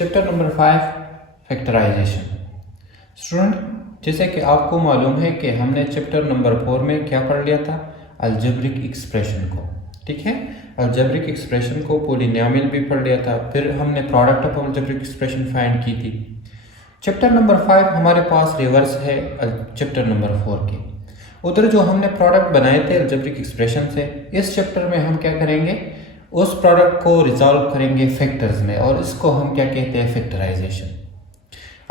Chapter number 5 factorisation. Student, जैसे कि आपको मालूम है कि हमने चैप्टर नंबर 4 में क्या पढ़ लिया था, अलजेब्रिक एक्सप्रेशन को। ठीक है, अलजेब्रिक एक्सप्रेशन को पॉलिनोमियल भी पढ़ लिया था, फिर हमने product of algebraic expression find की थी। चैप्टर नंबर 5 हमारे पास रिवर्स है चैप्टर नंबर 4 के। उधर जो हमने प्रोडक्ट बनाए थे अलजेब्रिक एक्सप्रेशन से, इस चैप्टर में हम क्या करेंगे, उस प्रोडक्ट को रिजॉल्व करेंगे फैक्टर्स में, और इसको हम क्या कहते हैं, फैक्टराइजेशन।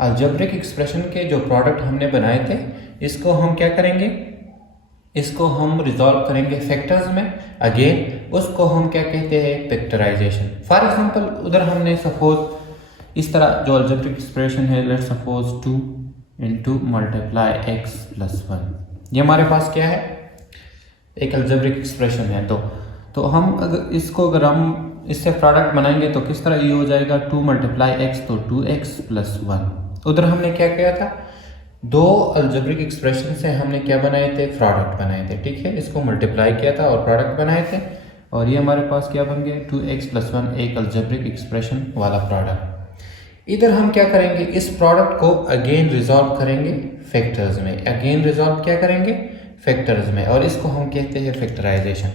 अलजेब्रिक एक्सप्रेशन के जो प्रोडक्ट हमने बनाए थे, इसको हम क्या करेंगे, इसको हम रिजॉल्व करेंगे फैक्टर्स में। अगेन उसको हम क्या कहते हैं, फैक्टराइजेशन। फॉर एग्जांपल, उधर हमने सपोज इस तरह जो अलजेब्रिक एक्सप्रेशन है, let's suppose 2 into multiply x plus 1, ये हमारे पास क्या है, एक अलजेब्रिक एक्सप्रेशन है। तो हम अगर हम इससे प्रोडक्ट बनाएंगे तो किस तरह ये हो जाएगा, 2 मल्टीप्लाई x, तो 2x प्लस 1। उधर हमने क्या किया था, दो अलजेब्रिक एक्सप्रेशन से हमने क्या बनाए थे, प्रोडक्ट बनाए थे। ठीक है, इसको मल्टीप्लाई किया था और प्रोडक्ट बनाए थे, और ये हमारे पास क्या बन गया, 2x प्लस 1, एक अलजेब्रिक एक्सप्रेशन वाला प्रोडक्ट। इधर हम क्या करेंगे, इस प्रोडक्ट को अगेन रिजॉल्व करेंगे फैक्टर्स में। अगेन रिजॉल्व क्या करेंगे, फैक्टर्स में, और इसको हम कहते हैं फैक्टराइजेशन।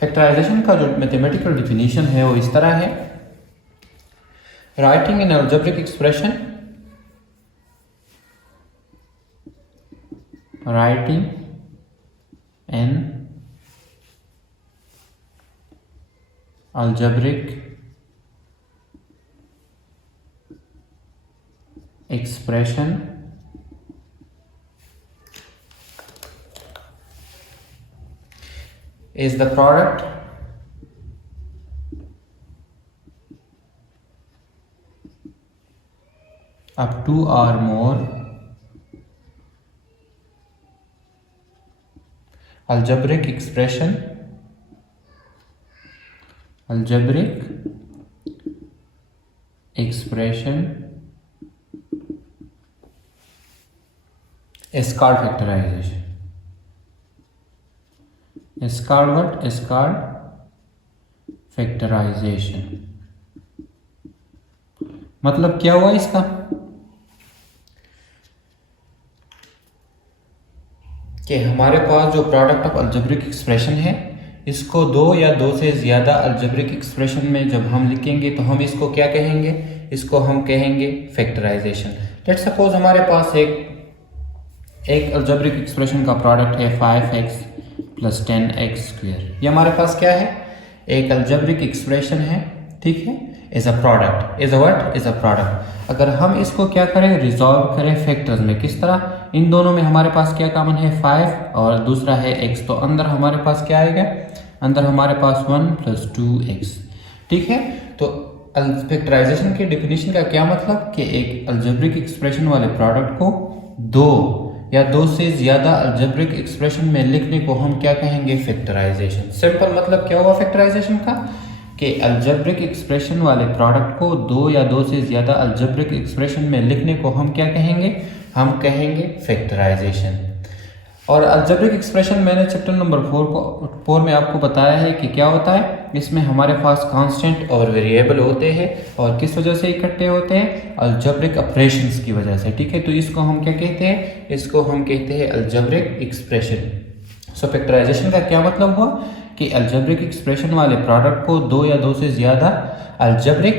फैक्टराइजेशन का जो मैथमेटिकल डिफिनीशन है वो इस तरह है, writing in algebraic expression, writing an algebraic expression is the product of two or more algebraic expression is called factorization. is called what? is called factorization। मतलब क्या हुआ इसका, कि हमारे पास जो प्रोडक्ट ऑफ अलजेब्रिक एक्सप्रेशन है, इसको दो या दो से ज्यादा अलजेब्रिक एक्सप्रेशन में जब हम लिखेंगे तो हम इसको क्या कहेंगे, इसको हम कहेंगे फैक्टराइजेशन। लेट्स सपोज हमारे पास एक अलजेब्रिक एक्सप्रेशन का प्रोडक्ट है 5x प्लस 10x स्क्वेयर। ये हमारे पास क्या है, एक अलजेब्रिक एक्सप्रेशन है। ठीक है, is a product, is a what, is a product. अगर हम इसको क्या करें, रिजॉल्व करें फैक्टर्स में, किस तरह, इन दोनों में हमारे पास क्या कॉमन है, 5 और दूसरा है x, तो अंदर हमारे पास क्या आएगा, अंदर हमारे पास 1 प्लस 2x। ठीक है, तो फैक्टराइजेशन के डिफिनीशन का क्या मतलब, कि एक अलजेब्रिक एक्सप्रेशन वाले प्रोडक्ट को दो या दो से ज्यादा अलजेब्रिक एक्सप्रेशन में लिखने को हम क्या कहेंगे, फैक्टराइजेशन। सिंपल मतलब क्या हुआ फैक्टराइजेशन का, कि अलजेब्रिक एक्सप्रेशन वाले प्रोडक्ट को दो या दो से ज्यादा अलजेब्रिक एक्सप्रेशन में लिखने को हम क्या कहेंगे, हम कहेंगे फैक्टराइजेशन। और अलजेब्रिक एक्सप्रेशन मैंने चैप्टर नंबर 4 में आपको बताया है कि क्या होता है, इसमें हमारे पास कांस्टेंट और वेरिएबल होते हैं, और किस वजह से इकट्ठे होते हैं, अलजेब्रिक ऑपरेशंस की वजह से। ठीक है, तो इसको हम क्या कहते हैं, इसको हम कहते हैं अलजेब्रिक एक्सप्रेशन। सो फैक्टराइजेशन का क्या मतलब हुआ, कि अलजेब्रिक एक्सप्रेशन वाले प्रोडक्ट को दो या दो से ज्यादा अलजेब्रिक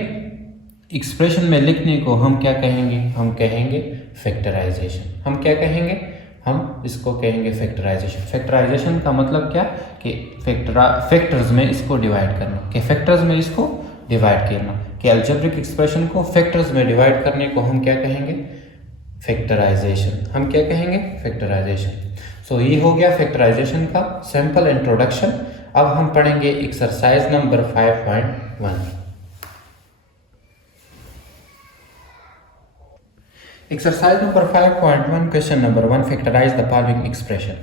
एक्सप्रेशन में लिखने को हम क्या कहेंगे, हम कहेंगे फैक्टराइजेशन। हम क्या कहेंगे, हम इसको कहेंगे फैक्टराइजेशन। फैक्टराइजेशन का मतलब क्या, कि फैक्टर्स में इसको डिवाइड करना, कि फैक्टर्स में इसको डिवाइड करना, कि अलजेब्रिक एक्सप्रेशन को फैक्टर्स में डिवाइड करने को हम क्या कहेंगे, फैक्टराइजेशन। हम क्या कहेंगे, फैक्टराइजेशन। सो ये हो गया फैक्टराइजेशन का सिंपल इंट्रोडक्शन। अब हम पढ़ेंगे exercise number 5.1। Exercise number 5.1, question number 1, factorise the following expression.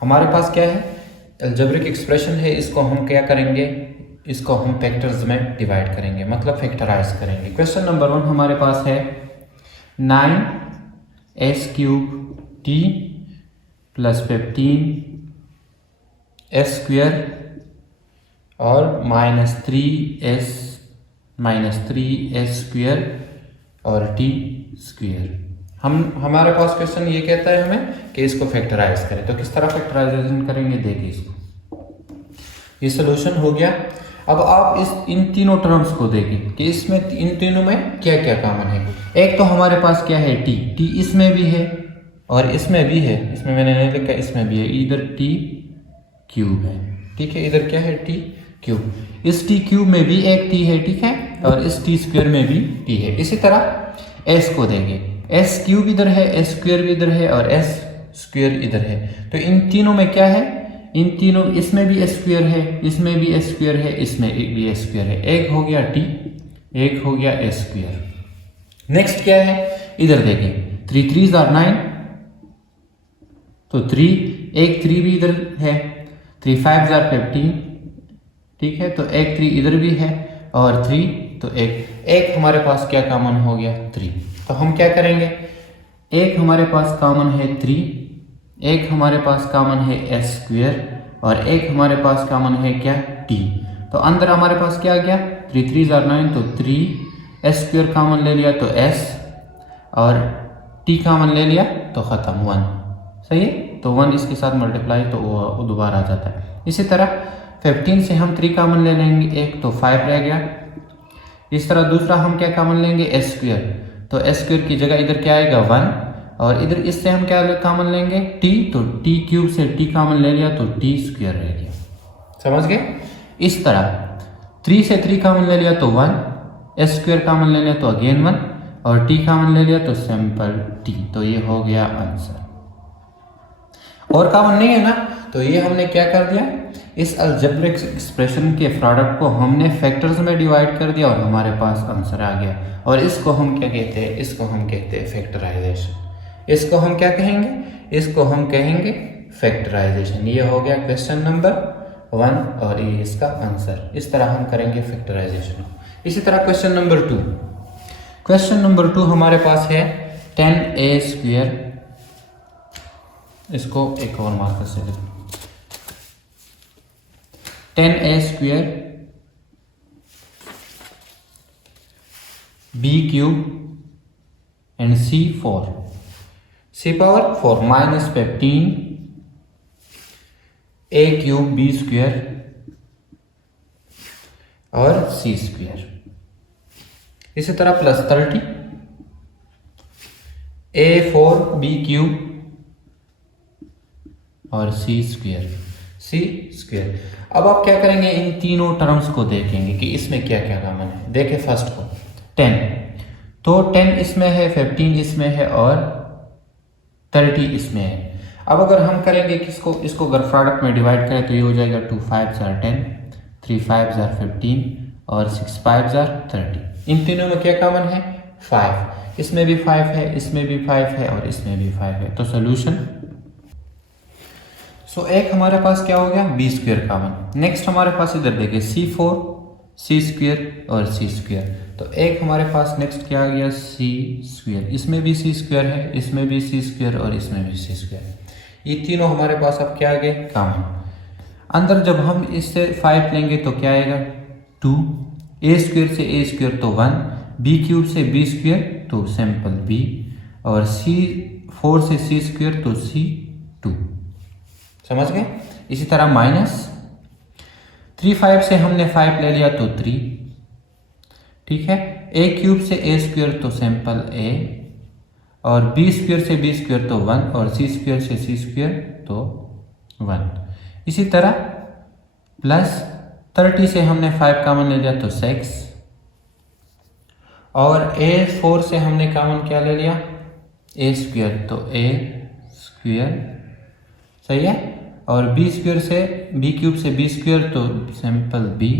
हमारे पास क्या है, अलजेब्रिक एक्सप्रेशन है, इसको हम क्या करेंगे, इसको हम फैक्टर्स में डिवाइड करेंगे, मतलब फैक्टराइज करेंगे। क्वेश्चन नंबर 1 हमारे पास है 9s³ t plus 15s square और -3s स्क्वेयर और टी स्क्वायर। हमारे पास क्वेश्चन ये कहता है हमें कि इसको फैक्टराइज करें, तो किस तरह फैक्टराइजेशन करेंगे देखिए इसको। ये सोल्यूशन हो गया। अब आप इन तीनों टर्म्स को देखिए कि इसमें इन तीनों में क्या क्या कॉमन है। एक तो हमारे पास क्या है टी इसमें भी है और इसमें भी है, इसमें मैंने नहीं लिखा, इसमें भी है, इधर टी क्यूब है, ठीक है, इधर क्या है टी क्यूब, इस टी क्यूब में भी एक टी है, ठीक है, और इस टी स्क्वायर में भी टी है। इसी तरह एस को देंगे, एस क्यूब इधर है, एस स्क्वायर भी इधर है और एस स्क्वायर इधर है। तो इन तीनों में क्या है, इन तीनों, इसमें भी एस स्क्वायर है, इसमें भी एस स्क्वायर है, इसमें भी एस स्क्वायर है। एक हो गया टी, एक हो गया एस स्क्वायर। नेक्स्ट क्या है, इधर देखिए 3 3s are 9, तो 3, एक 3 भी इधर है, 3 5s are 15, ठीक है, तो एक 3 इधर भी है और 3, तो एक हमारे पास क्या कॉमन हो गया 3। तो हम क्या करेंगे, एक हमारे पास कॉमन है 3, एक हमारे पास कॉमन है एस स्क्वायर और एक हमारे पास कॉमन है क्या टी। तो अंदर हमारे पास क्या आ गया 3 3s are 9, तो 3 एस स्क्वायर कॉमन ले लिया तो एस और टी कॉमन ले लिया तो ख़त्म 1, सही है। तो 1 इसके साथ मल्टीप्लाई तो वो दोबारा आ जाता है। इसी तरह 15 से हम 3 कॉमन ले लेंगे, एक तो 5 रह गया। इस तरह दूसरा हम क्या कॉमन लेंगे एस स्क्वायर, तो एस स्क्वायर की जगह इधर क्या आएगा 1 और इधर इससे हम क्या कॉमन लेंगे टी, तो टी क्यूब से टी कॉमन ले लिया तो टी स्क्वायर रह गया, समझ गए। इस तरह 3 से 3 कॉमन ले लिया तो 1, एस स्क्वायर कॉमन ले लिया तो अगेन 1 और टी कॉमन ले लिया तो सिंपल टी। तो ये हो गया आंसर। और कॉमन नहीं है ना, तो ये हमने क्या कर दिया, इस अलजेब्रिक एक्सप्रेशन के प्रोडक्ट को हमने फैक्टर्स में डिवाइड कर दिया और हमारे पास आंसर आ गया। और इसको हम क्या कहते हैं, इसको हम कहते हैं फैक्टराइजेशन। इसको हम क्या कहेंगे, इसको हम कहेंगे फैक्टराइजेशन। ये हो गया क्वेश्चन नंबर 1 और ये इसका आंसर। इस तरह हम करेंगे फैक्टराइजेशन। इसी तरह क्वेश्चन नंबर 2, क्वेश्चन नंबर 2 हमारे पास है 10a स्क्वायर, इसको एक और मार्कर से लिख, 10a square b cube and c 4, c power 4 minus 15 a cube b square और c स्क्वायर। इसी तरह प्लस 30 a 4 b क्यूब और c स्क्वायर। अब आप क्या करेंगे, इन तीनों टर्म्स को देखेंगे कि इसमें क्या क्या कॉमन है। देखिए फर्स्ट को 10, तो 10 इसमें है, 15 इसमें है और 30 इसमें है। अब अगर हम करेंगे किसको, इसको अगर प्रोडक्ट में डिवाइड करें तो ये हो जाएगा 2 5s are 10, 3 5s are 15 और 6 5s are 30। इन तीनों में क्या कॉमन है 5, इसमें भी 5 है, इसमें भी 5 है और इसमें भी 5 है। तो सोल्यूशन, सो एक हमारे पास क्या हो गया बी स्क्वायर कॉमन। नेक्स्ट हमारे पास इधर देखिए c4 c स्क्वायर और c स्क्वायर, तो एक हमारे पास नेक्स्ट क्या आ गया c स्क्वायर, इसमें भी c स्क्वायर है, इसमें भी c स्क्वायर और इसमें भी c स्क्वायर। ये तीनों हमारे पास अब क्या आ गए कॉमन। अंदर जब हम इससे 5 लेंगे तो क्या आएगा 2, a स्क्वायर से a स्क्वायर तो 1, b क्यूब से b स्क्वायर तो सिंपल b और c4 से c स्क्वायर तो c2, समझ गए। इसी तरह माइनस 3 5 से हमने 5 ले लिया तो 3, ठीक है, a क्यूब से a स्क्वायर तो सिंपल a और b स्क्वायर से b स्क्वायर तो 1 और c स्क्वायर से c स्क्वायर तो 1। इसी तरह प्लस 30 से हमने 5 कॉमन ले लिया तो 6 और a4 से हमने कॉमन क्या ले लिया a स्क्वायर तो a स्क्वायर, सही है, और b स्क्वायर से b क्यूब से b स्क्वायर तो सिंपल b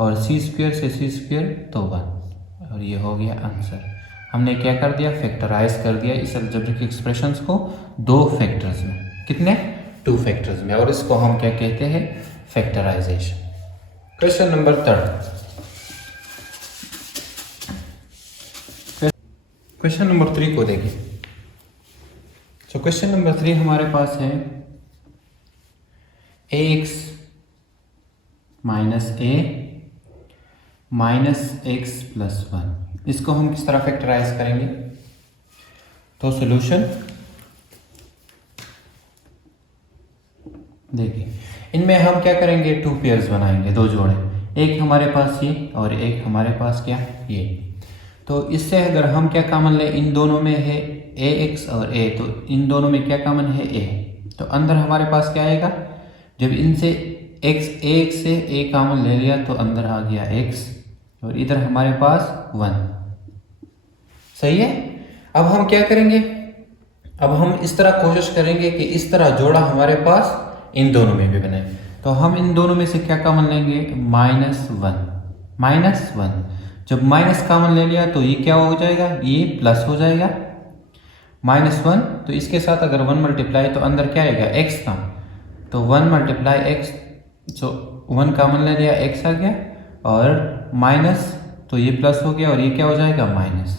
और c स्क्वायर से c स्क्वायर तो 1 और ये हो गया आंसर। हमने क्या कर दिया फैक्टराइज कर दिया इस अलजेब्रिक एक्सप्रेशंस को 2 फैक्टर्स में, कितने 2 फैक्टर्स में, और इसको हम क्या कहते हैं factorisation. Question number 3, question number 3 को देखिए। सो क्वेश्चन नंबर 3 हमारे पास है ax minus a minus x plus 1। इसको हम किस तरह फैक्टराइज करेंगे? तो सॉल्यूशन देखिए, इनमें हम क्या करेंगे, टू पेयर्स बनाएंगे, दो जोड़े, एक हमारे पास ये और एक हमारे पास क्या ये। तो इससे अगर हम क्या कॉमन ले, इन दोनों में है ए एक्स और ए, तो इन दोनों में क्या कॉमन है, ए। तो अंदर हमारे पास क्या आएगा, जब इनसे एक्स ए से ए कॉमन ले लिया तो अंदर आ गया एक्स और इधर हमारे पास 1। सही है। अब हम क्या करेंगे, अब हम इस तरह कोशिश करेंगे कि इस तरह जोड़ा हमारे पास इन दोनों में भी बने। तो हम इन दोनों में से क्या कॉमन लेंगे, -1। जब माइनस कॉमन ले लिया तो ये क्या हो जाएगा, ये प्लस हो जाएगा। -1, तो इसके साथ अगर 1 मल्टीप्लाई तो अंदर क्या आएगा, x था, तो 1 मल्टीप्लाई एक्स, तो 1 कॉमन ले लिया, x आ गया, और माइनस, तो ये प्लस हो गया और ये क्या हो जाएगा, -1।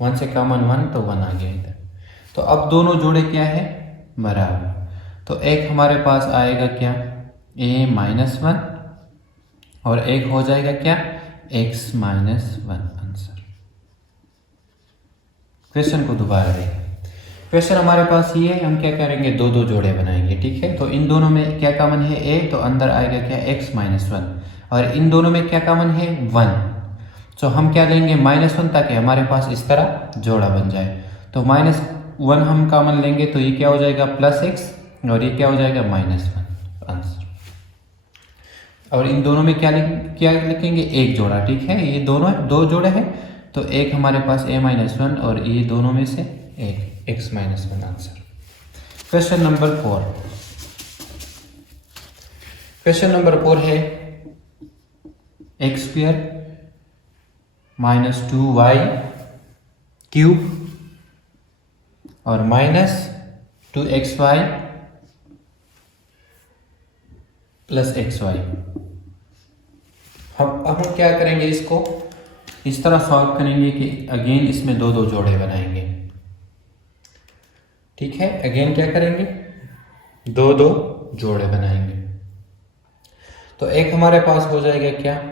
1 से कॉमन 1 तो 1 आ गया इधर। तो अब दोनों जोड़े क्या है, बराबर। तो एक हमारे पास आएगा क्या, a-1, और एक हो जाएगा क्या, x-1 आंसर। क्वेश्चन को दोबारा देखें। क्वेश्चन हमारे पास ये है, हम क्या करेंगे, दो जोड़े बनाएंगे, ठीक है। तो इन दोनों में क्या कॉमन है, a, तो अंदर आएगा क्या, x-1, और इन दोनों में क्या कॉमन है, 1। तो हम क्या लेंगे, -1, ताकि हमारे पास इस तरह जोड़ा बन जाए। तो -1 हम कॉमन लेंगे तो ये क्या हो जाएगा, +x, और ये क्या हो जाएगा, -1 आंसर। और इन दोनों में क्या लिखेंगे, एक जोड़ा, ठीक है। ये दोनों दो जोड़े हैं, तो एक हमारे पास a-1 और ये दोनों में से एक x-1 answer. Question number 4। Question number 4 है x² -2y³ और -2xy + xy। अब हम क्या करेंगे, इसको इस तरह सॉल्व करेंगे कि अगेन इसमें दो जोड़े बनाएंगे, ठीक है। अगेन क्या करेंगे, दो जोड़े बनाएंगे। तो एक हमारे पास हो जाएगा क्या,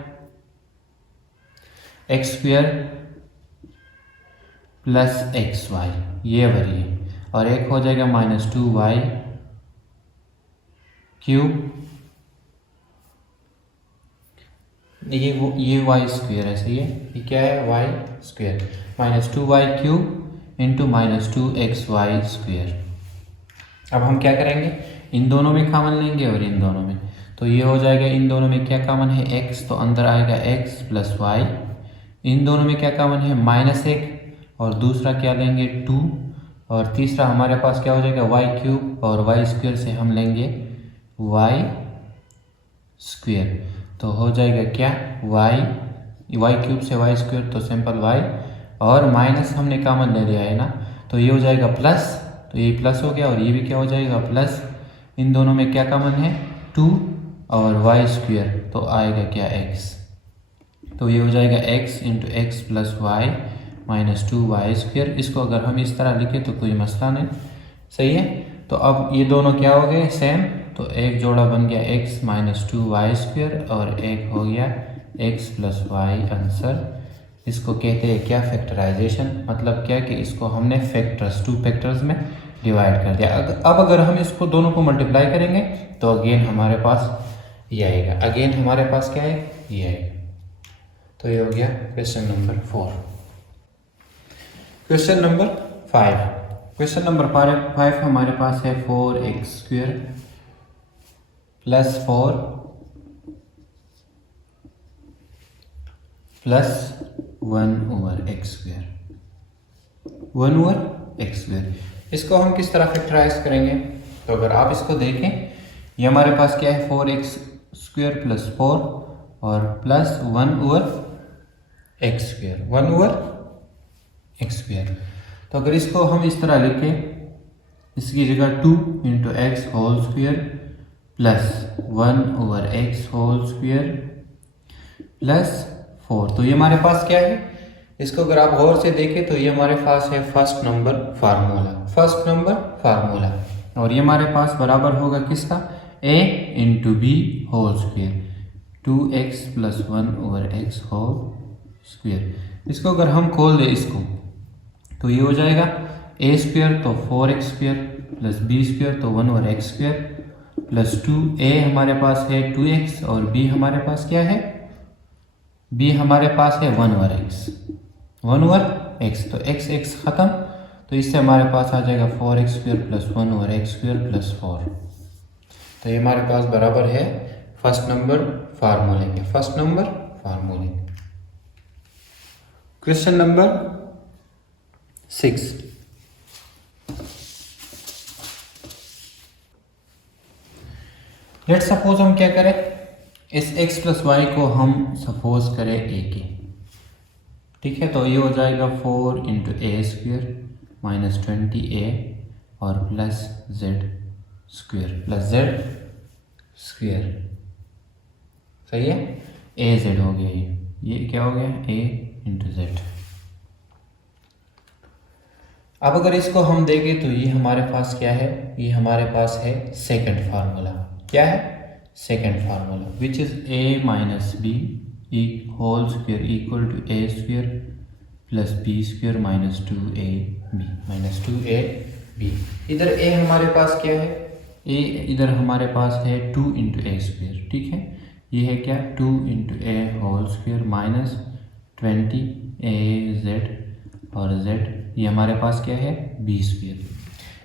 x² + xy, ये वही, और एक हो जाएगा -2y³ ये y² है, सही है। ये क्या है, y², -2y³ × -2xy²। अब हम क्या करेंगे, इन दोनों में कॉमन लेंगे और इन दोनों में, तो ये हो जाएगा, इन दोनों में क्या कॉमन है, x, तो अंदर आएगा x + y। इन दोनों में क्या कॉमन है, -1, और दूसरा क्या लेंगे, 2, और तीसरा हमारे पास क्या हो जाएगा, y³ और y² से हम लेंगे y²। तो हो जाएगा क्या, y³ से y² तो सिंपल y, और माइनस हमने कॉमन ले लिया है ना, तो ये हो जाएगा प्लस, तो ये प्लस हो गया, और ये भी क्या हो जाएगा, प्लस। इन दोनों में क्या कॉमन है, 2 और y², तो आएगा क्या, x। तो ये हो जाएगा x × x + y -2y²। इसको अगर हम इस तरह लिखें तो कोई मसला नहीं, सही है। तो अब ये दोनों क्या हो गए, सेम, तो एक जोड़ा बन गया x -2y² और एक हो गया x + y आंसर। इसको कहते हैं क्या, फैक्टराइजेशन। मतलब क्या कि इसको हमने फैक्टर्स, 2 फैक्टर्स में डिवाइड कर दिया। अब अगर हम इसको दोनों को मल्टीप्लाई करेंगे तो अगेन हमारे पास ये आएगा, अगेन हमारे पास क्या है, ये आएगा। तो ये हो गया question number 4। Question number 5। Question number 5 हमारे पास है 4x² + 4 + 1/x²। 1/x²। इसको हम किस तरह फैक्टराइज करेंगे, तो अगर आप इसको देखें, ये हमारे पास क्या है, 4x² + 4 और प्लस 1/x², 1/x²। तो अगर इसको हम इस तरह लिखें, इसकी जगह 2 × x² + 1/x² + 4। तो ये हमारे पास क्या है, इसको अगर आप गौर से देखें तो ये हमारे पास है फर्स्ट नंबर फार्मूला, और ये हमारे पास बराबर होगा किसका, a × b² 2x plus 1/x whole square. इसको अगर हम खोल दें इसको तो ये हो जाएगा a स्क्वेयर तो 4x square plus b square तो 1/x स्क्वेयर प्लस 2a हमारे पास है 2x और b हमारे पास क्या है, b हमारे पास है 1/x तो x ख़त्म, तो इससे हमारे पास आ जाएगा 4x square plus 1/x square plus 4। तो ये हमारे पास बराबर है फर्स्ट नंबर फार्मूले के। Question number 6। लेट्स सपोज हम क्या करें, इस x प्लस वाई को हम सपोज करें a के, ठीक है। तो ये हो जाएगा 4 इंटू ए स्क्वेयर माइनस 20a और प्लस जेड स्क्वेयर, सही है। ए जेड हो गया, ये क्या हो गया, a इंटू जेड। अब अगर इसको हम देखें तो ये हमारे पास क्या है, ये हमारे पास है सेकंड फार्मूला। क्या है, second formula which is a minus b whole square equal to a square plus b square minus 2ab। इधर a हमारे पास क्या है, a इधर हमारे पास है 2 इंटू ए स्क्वेयर, ठीक है। ये है क्या, 2 इंटू ए होल स्क्वेयर माइनस 20az और z, ये हमारे पास क्या है, b स्क्वेयर।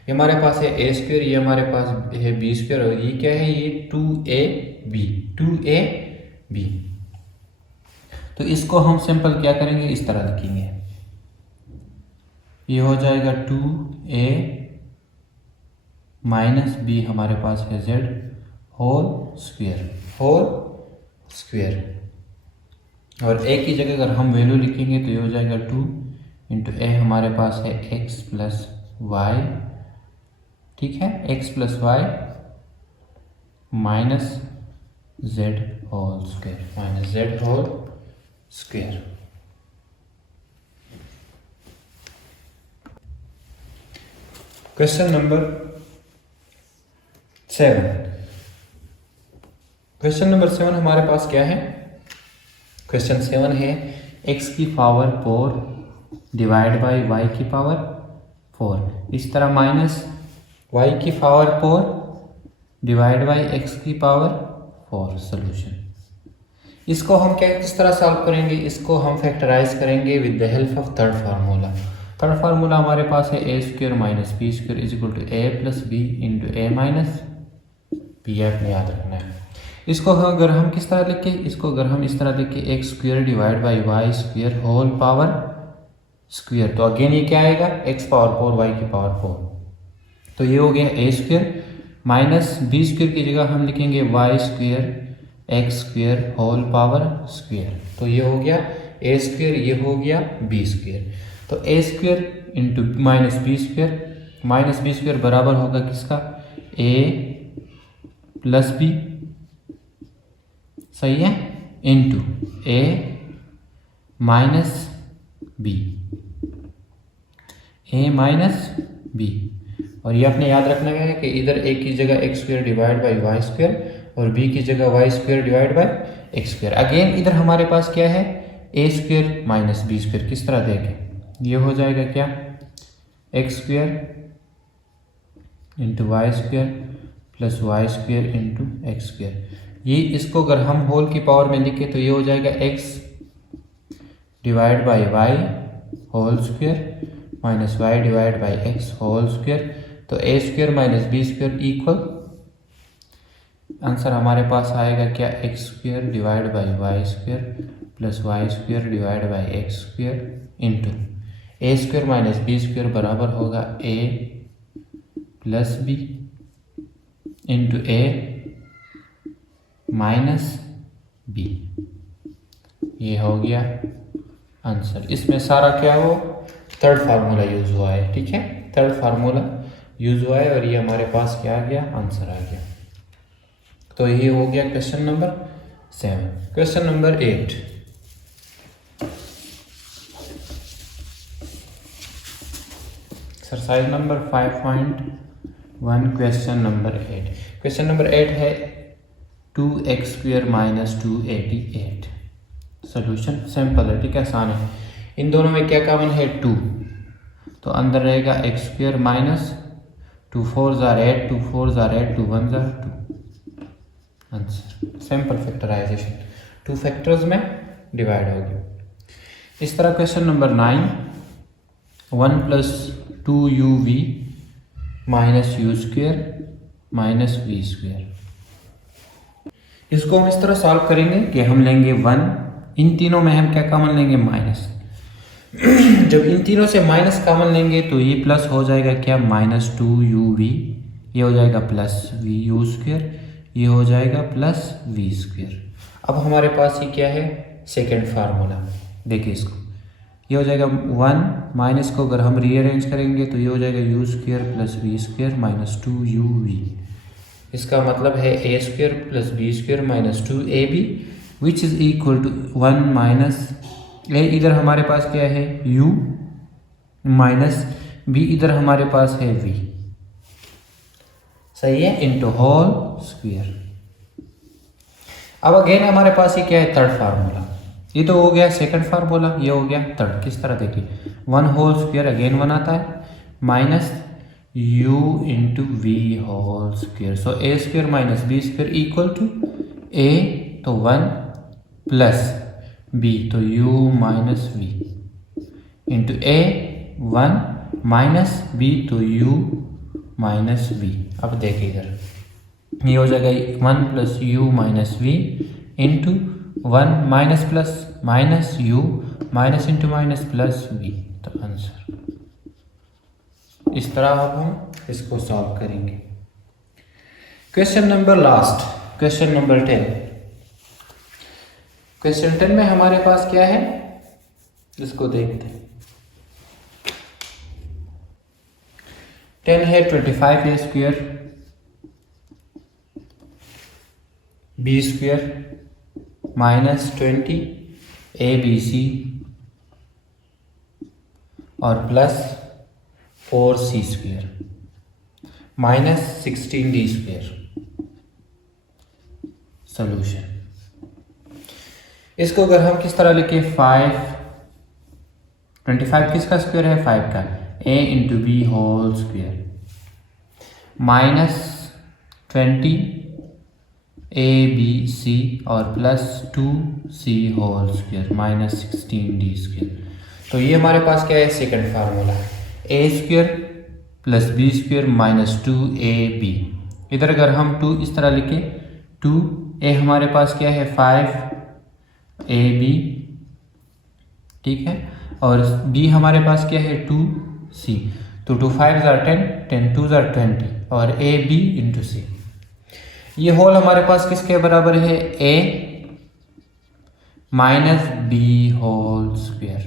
ये हमारे पास है a स्क्वेयर, ये हमारे पास है b स्क्वेयर और ये क्या है, ये 2ab। तो इसको हम सिंपल क्या करेंगे, इस तरह लिखेंगे, ये हो जाएगा 2a माइनस b हमारे पास है z होल स्क्वेयर और a की जगह अगर हम वैल्यू लिखेंगे तो ये हो जाएगा 2 इंटू ए हमारे पास है x प्लस वाई, ठीक है, x plus y minus z whole square. Question number 7 हमारे पास क्या है, क्वेश्चन 7 है x की पावर 4 डिवाइड बाई y की पावर 4, इस तरह माइनस y की पावर 4 डिवाइड बाई x की पावर 4। सोल्यूशन, इसको हम किस तरह सॉल्व करेंगे, इसको हम फैक्टराइज करेंगे with the help of third formula. Third formula हमारे पास है a square minus b square is equal to a plus b into a minus b, आपने याद रखना है। इसको अगर हम किस तरह लिखें, इसको अगर हम इस तरह लिखें x square divide by y square whole power square, तो अगेन ये क्या आएगा, एक्स पावर 4 वाई की पावर 4। तो ये हो गया a square minus b square की जगह हम लिखेंगे y square x square whole power square, तो ये हो गया a स्क्वेयर, ये हो गया b स्क्वेयर। तो a square into minus b square बराबर होगा किसका, a प्लस बी, सही है, इंटू a माइनस बी। और ये आपने याद रखना है कि इधर a की जगह x square divide by y square और b की जगह y square divide by x square. Again इधर हमारे पास क्या है, a square minus b square, किस तरह देखें, ये हो जाएगा क्या, x square into y square plus y square into x square. ये इसको अगर हम होल की पावर में लिखें तो ये हो जाएगा x divide by y whole square minus y divide by x whole square. तो a square minus b square equal, answer हमारे पास आएगा क्या, x square divide by y square plus y square divide by x square into a square minus b square बराबर होगा a plus b into a minus b. ये हो गया answer. इसमें सारा क्या हो, थर्ड फार्मूला यूज हुआ है, ठीक है, थर्ड फार्मूला यूज हुआ है और ये हमारे पास क्या आ गया, आंसर आ गया। तो ये हो गया question number 7। Question number 8, exercise number 5.1 question number 8 है 2x² माइनस 288। सोल्यूशन सिंपल है, ठीक है, आसान है। इन दोनों में क्या कॉमन है? 2, तो अंदर रहेगा x² माइनस 2 4 जार 8, 2 4 जार 8, 2 1 जार 2। आंसर सिंपल फैक्टराइजेशन, 2 फैक्टर्स में डिवाइड हो गया। इस तरह question number 9, 1 + 2uv minus u² minus v²। इसको हम इस तरह सॉल्व करेंगे कि हम लेंगे 1, इन तीनों में हम क्या कॉमन लेंगे? माइनस। जब इन तीनों से माइनस कॉमन लेंगे तो ये प्लस हो जाएगा क्या? माइनस 2uv, ये हो जाएगा प्लस vu², ये हो जाएगा प्लस v²। अब हमारे पास ये क्या है? Second formula. देखिए इसको, ये हो जाएगा 1, माइनस को अगर हम रीअरेंज करेंगे तो ये हो जाएगा u² plus v² minus 2uv। इसका मतलब है a² plus b² minus 2ab which is equal to 1 minus a, इधर हमारे पास क्या है? u माइनस b, इधर हमारे पास है v, सही है, इंटू होल स्क्वायर। अब अगेन हमारे पास ये क्या है? Third formula. ये तो हो गया सेकंड फार्मूला, ये हो गया थर्ड। किस तरह? देखिए 1 होल स्क्वायर, अगेन 1 आता है, minus u into v whole square. So a² minus b² equal to a तो 1 प्लस b तो u माइनस v इंटू a 1 माइनस b तो u माइनस v। अब देखिए इधर ये हो जाएगा 1 plus u minus v into 1 minus plus minus u minus into minus plus v। तो आंसर इस तरह अब हम इसको सॉल्व करेंगे। Question number last, question number 10। Question 10 में हमारे पास क्या है? इसको देखते हैं। 10 है 25a² b² माइनस 20abc और plus 4c² minus 16d²। Solution, इसको अगर हम किस तरह लिखें? 25 किसका स्क्वायर है? 5 का, a into b whole square minus 20 abc और plus 2c whole square minus 16d²। तो ये हमारे पास क्या है? सेकंड फार्मूला है, a² plus b² minus 2ab। इधर अगर हम 2 इस तरह लिखें, 2a हमारे पास क्या है? 5ab, ठीक है, और b हमारे पास क्या है? 2c। तो 2 5 जार 10, 10 2 जार 20 और ab इंटू c। ये होल हमारे पास किसके बराबर है? a minus b whole square.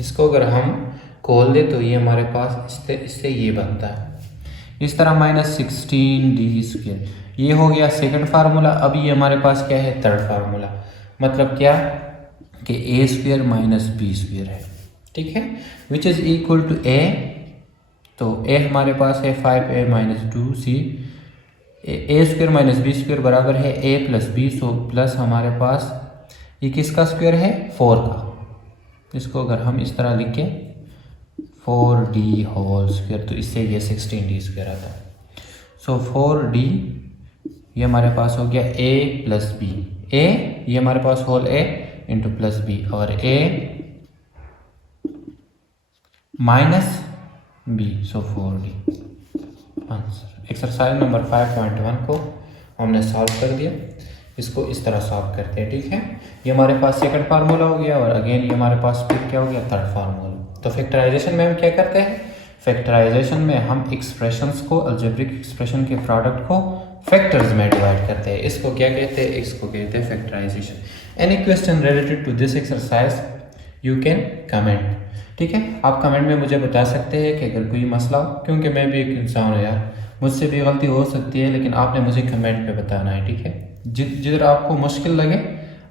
इसको अगर हम खोल दे तो ये हमारे पास इससे ये बनता है इस तरह, माइनस 16d²। ये हो गया सेकंड फार्मूला। अब ये हमारे पास क्या है? Third formula. मतलब क्या कि a² माइनस b² है, ठीक है, which is equal to a। तो a हमारे पास है 5a minus 2c, a² minus b² बराबर है a plus b। So plus हमारे पास ये किसका स्क्वायर है? 4 का। इसको अगर हम इस तरह लिखें 4d होल स्क्वायर, तो इससे ये 16d² आता है। सो 4d ये हमारे पास हो गया a प्लस b, a ये हमारे पास whole a into plus b और a minus b। So 4d answer. Exercise number 5.1 को हमने सॉल्व कर दिया। इसको इस तरह सॉल्व करते हैं, ठीक है। ये हमारे पास सेकंड फार्मूला हो गया और अगेन ये हमारे पास फिर क्या हो गया? Third formula. तो फैक्टराइजेशन में हम क्या करते हैं? फैक्टराइजेशन में हम एक्सप्रेशंस को, अलजेब्रिक एक्सप्रेशन के प्रोडक्ट को फैक्टर्स में डिवाइड करते हैं। इसको क्या कहते हैं? इसको कहते हैं factorisation. Any question related to this exercise you can comment, ठीक है। आप कमेंट में मुझे बता सकते हैं कि अगर कोई मसला हो, क्योंकि मैं भी एक इंसान हूँ यार, मुझसे भी गलती हो सकती है, लेकिन आपने मुझे कमेंट पे बताना है, ठीक है। जिधर आपको मुश्किल लगे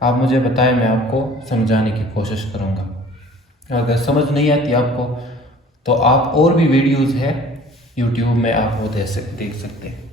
आप मुझे बताएं, मैं आपको समझाने की कोशिश करूँगा। अगर समझ नहीं आती आपको तो आप और भी वीडियोज़ है यूट्यूब में, आप वो देख सकते हैं।